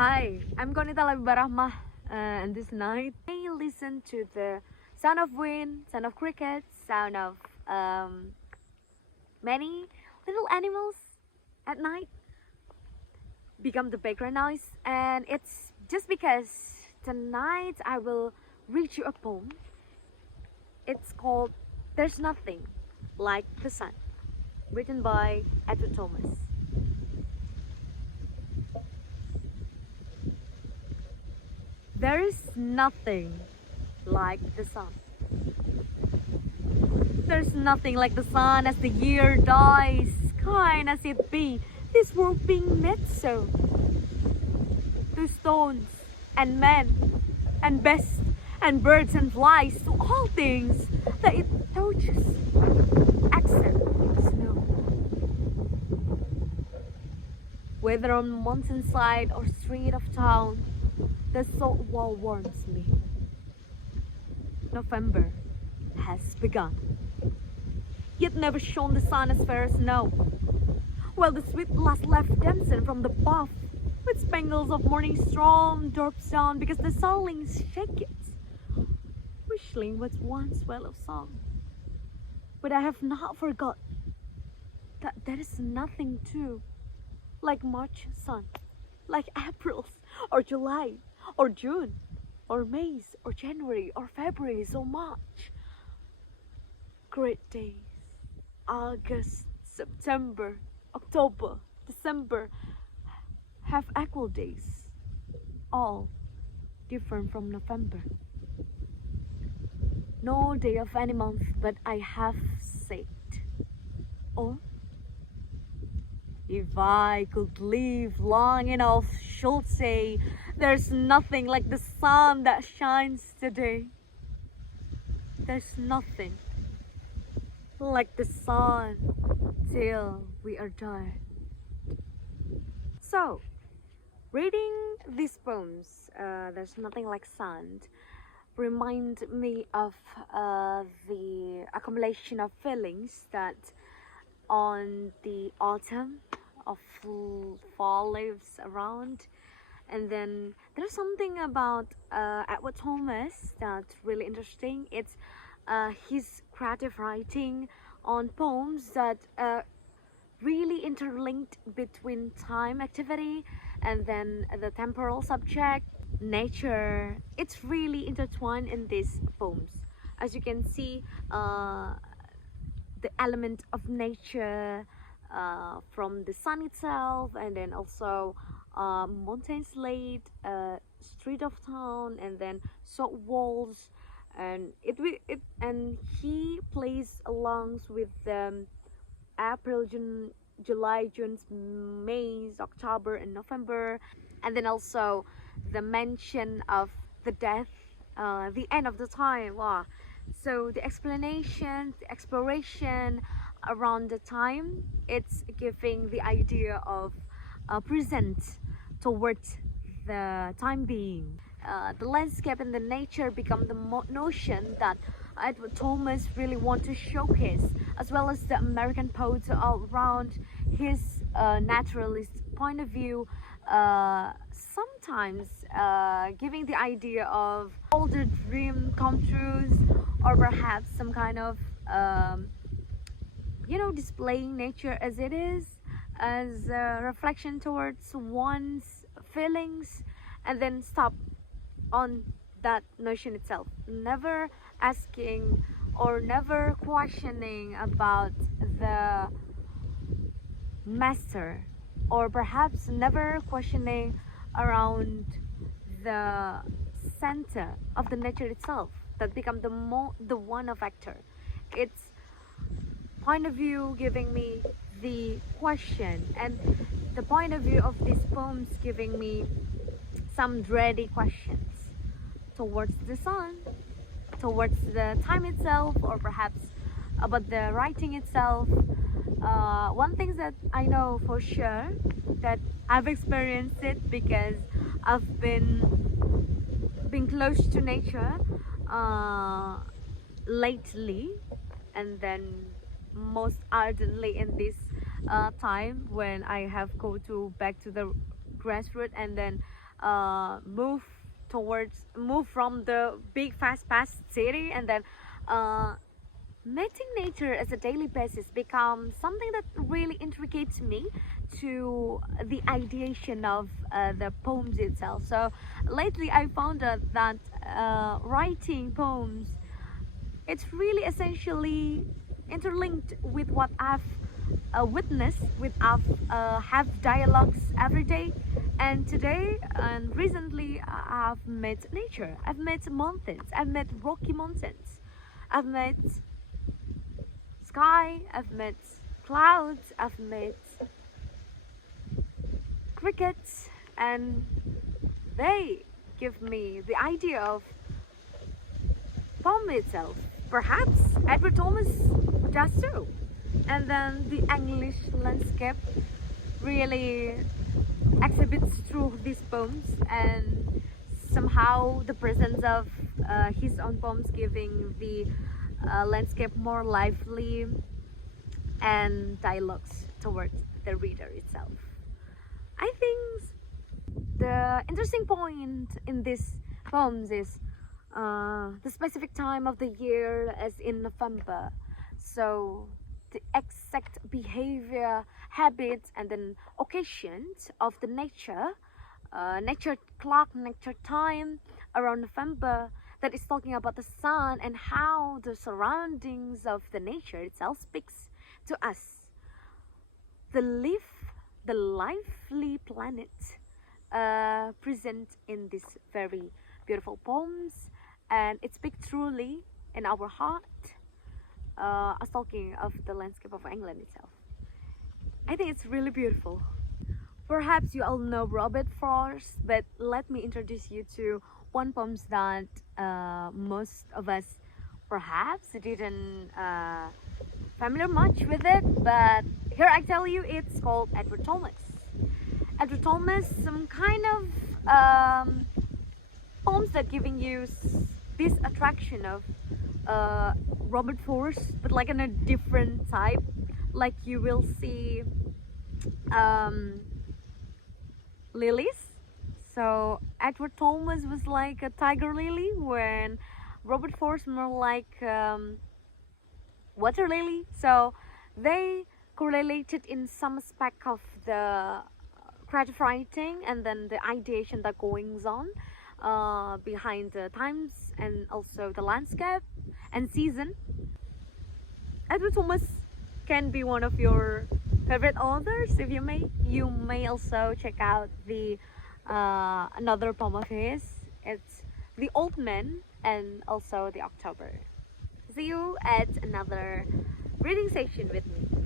Hi, I'm Qonita Labibah, and this night I listen to the sound of wind, sound of crickets, sound of many little animals at night become the background noise, and it's just because tonight I will read you a poem. It's called "There's Nothing Like the Sun," written by Edward Thomas. There is nothing like the sun. There's nothing like the sun as the year dies, kind as it be, this world being made so. To stones and men and beasts and birds and flies, to all things that it touches, except snow. Whether on mountainside or street of town, the salt wall warms me. November has begun, yet never shone the sun as fair as snow, while the sweet last left dancing from the buff, with spangles of morning storm drops down because the sunlings shake it, whistling with one swell of song. But I have not forgot that there is nothing too like March sun, like April's or July or June or May's or January or February so much. Great days, August, September, October, December have equal days, all different from November. No day of any month but I have said, or if I could live long enough, should say, there's nothing like the sun that shines today. There's nothing like the sun till we are dead. So, reading these poems, There's Nothing Like Sun, remind me of the accumulation of feelings that on the autumn of fall leaves around. And then there's something about Edward Thomas that's really interesting. It's his creative writing on poems that really interlinked between time activity and then the temporal subject, nature. It's really intertwined in these poems. As you can see, the element of nature from the sun itself, and then also mountain slate, street of town, and then salt walls, and and he plays along with April, June, July, June, May, October, and November, and then also the mention of the death, the end of the time. Wow. So the explanation, the exploration around the time, it's giving the idea of present towards the time being. The landscape and the nature become the notion that Edward Thomas really want to showcase, as well as the American poets around his naturalist point of view, sometimes giving the idea of all the dream come trues, or perhaps some kind of displaying nature as it is, as a reflection towards one's feelings, and then stop on that notion itself, never asking or never questioning about the master, or perhaps never questioning around the center of the nature itself that become the one of actor. It's point of view giving me the question, and the point of view of these poems giving me some dready questions towards the sun, towards the time itself, or perhaps about the writing itself. One thing that I know for sure, that I've experienced it because I've been close to nature lately, and then most ardently in this time when I have go to back to the grassroots, and then move from the big fast-paced city, and then uh, meeting nature as a daily basis becomes something that really intricates me to the ideation of the poems itself. So lately I found out that writing poems, it's really essentially interlinked with what I've witnessed, with I've have dialogues every day, and today and recently I've met nature. I've met mountains. I've met rocky mountains. I've met sky. I've met clouds. I've met crickets, and they give me the idea of poem itself. Perhaps Edward Thomas does too. And then the English landscape really exhibits through these poems, and somehow the presence of his own poems giving the landscape more lively and dialogues towards the reader itself. I think the interesting point in these poems is the specific time of the year, as in November. So the exact behavior, habits, and then occasions of the nature clock, nature time around November, that is talking about the sun and how the surroundings of the nature itself speaks to us. The the lively planet present in these very beautiful poems, and it speaks truly in our heart, as talking of the landscape of England itself. I think it's really beautiful. Perhaps you all know Robert Frost, but let me introduce you to one poem that most of us perhaps didn't familiar much with it, but here I tell you, it's called Edward Thomas. Edward Thomas, some kind of poems that giving you this attraction of Robert Frost, but like in a different type. Like you will see lilies. So Edward Thomas was like a tiger lily, when Robert Frost more like water lily. So they correlated in some aspect of the creative writing, and then the ideation that goings on behind the times, and also the landscape and season. Edward Thomas can be one of your favorite authors. If you may also check out the another poem of his. It's The Old Man and also The October. See you at another reading session with me.